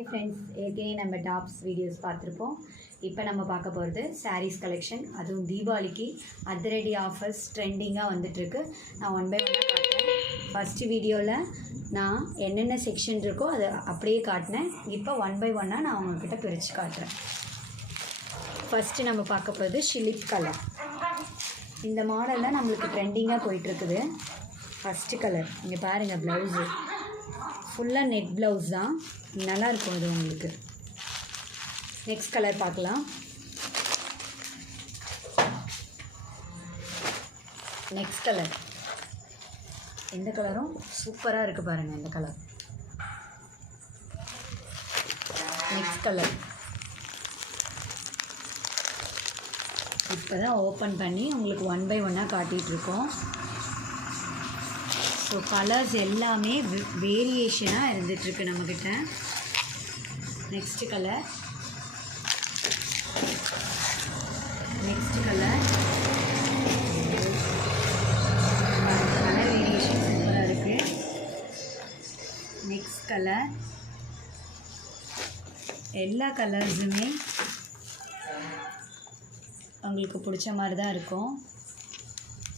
Hi friends, again நம்ம tops videos பார்த்துருப்போம். இப்போ நம்ம பார்க்க போகிறது சாரீஸ் கலெக்ஷன். அதுவும் தீபாவளிக்கு அதிரடி ஆஃபர்ஸ் ட்ரெண்டிங்காக வந்துட்டுருக்கு. நான் ஒன் பை ஒன்னாக காட்டுறேன். ஃபஸ்ட்டு வீடியோவில் நான் என்னென்ன செக்ஷன் இருக்கோ அதை அப்படியே காட்டினேன். இப்போ ஒன் பை ஒன்னாக நான் உங்கள்கிட்ட பிரித்து காட்டுறேன். ஃபஸ்ட்டு நம்ம பார்க்க போகிறது ஷிலிப் கலர். இந்த மாடலில் நம்மளுக்கு ட்ரெண்டிங்காக போயிட்டுருக்குது. ஃபஸ்ட்டு கலர் இங்கே பாருங்கள், ப்ளவுஸு ஃபுல்லாக நெட் ப்ளவுஸ் தான், நல்லாயிருக்கும் இது உங்களுக்கு. நெக்ஸ்ட் கலர் பார்க்கலாம். நெக்ஸ்ட் கலர், இந்த கலரும் சூப்பராக இருக்குது பாருங்கள். இந்த கலர் நெக்ஸ்ட் கலர் இப்போ தான் ஓப்பன் பண்ணி உங்களுக்கு ஒன் பை ஒன்னாக காட்டிகிட்ருக்கோம். ஸோ கலர்ஸ் எல்லாமே வேரியேஷனாக இருந்துகிட்ருக்கு நம்மக்கிட்ட. நெக்ஸ்ட் கலர் கலர் வேரியேஷன் சூப்பராக இருக்குது. நெக்ஸ்ட் கலர், எல்லா கலர்ஸுமே உங்களுக்கு பிடிச்ச மாதிரி தான் இருக்கும்.